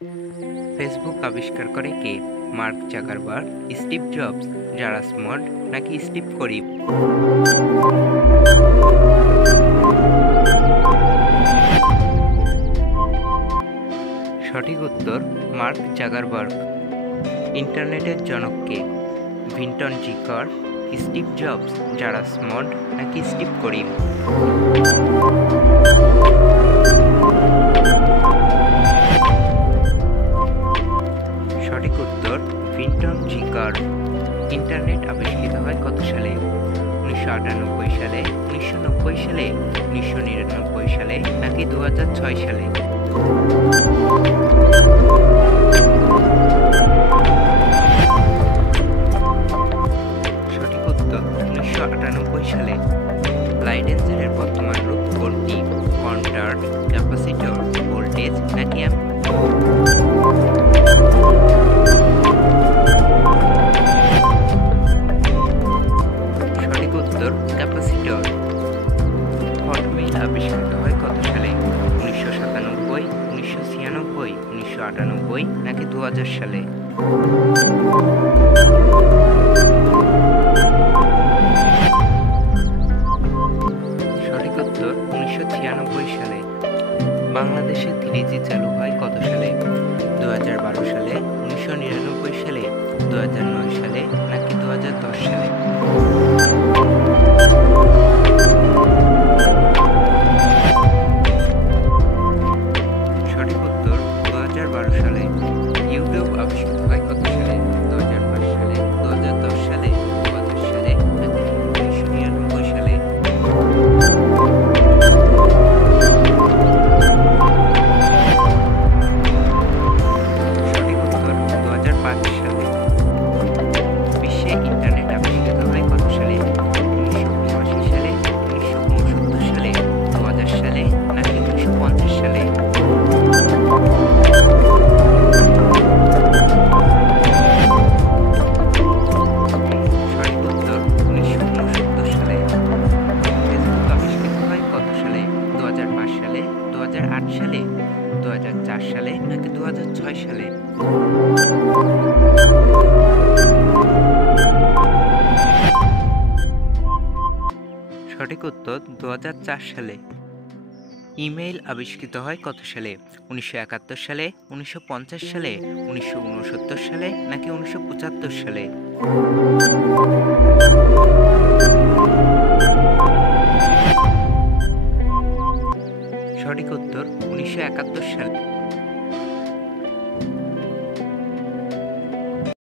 Facebook আবিষ্কার করে কে? মার্ক জাকারবার্গ, স্টিভ জবস, জারাস মড নাকি স্টিভ করিম? সঠিক উত্তর মার্ক জাকারবার্গ। ইন্টারনেটের জনক কে? ভিন্টন জি কার্ভ, স্টিভ জবস, জারাস মড নাকি স্টিভ করিম? সঠিক উত্তর ভিন্টন জি কার্ভ। ইন্টারনেট আবিষ্কৃত হয় কত সালে? 1998 সালে, 1990 সালে, 1999 সালে নাকি 2006 সালে? সঠিক উত্তর 1998 সালে। লাইডেন্সারের বর্তমান রূপ কোনটি? কন্ডাক্টর, ক্যাপাসিটর, ভোল্টেজ নাকি সঠিক উত্তর ক্যাপাসিটর। হট হুইল আবিষ্কৃত হয় কত সালে? 1997, 1996, 1998 নাকি 2000 সালে? সঠিক উত্তর 1996 সালে। বাংলাদেশে 3G চালু হয় কত সালে? 2012 সালে, 1999 সালে, 2009 সালে নাকি 2010 সালে? সঠিক উত্তর 2012 সালে। ইউটিউব আবিষ্কৃত হয় কত সালে? 2005 সালে, 2010 সালে, 2000 সালে নাকি 1999 সালে? সঠিক উত্তর 2005 সালে। বিশ্বে ইন্টারনেট আবিষ্কৃত হয় কত সালে? 1979 সালে, 1969 সালে, 2000 সালে নাকি 1950 সালে? সঠিক উত্তর 1969 সালে। ফেসবুক আবিষ্কৃত হয় কত সালে? 2005 সালে, 2008 সালে, 2004 সালে নাকি 2006 সালে? সঠিক উত্তর 2004 সালে। ইমেইল আবিষ্কৃত হয় কত সালে? 1971 সালে, 1950 সালে, 1969 সালে নাকি 1975 সালে? সঠিক উত্তর 1971 সালে।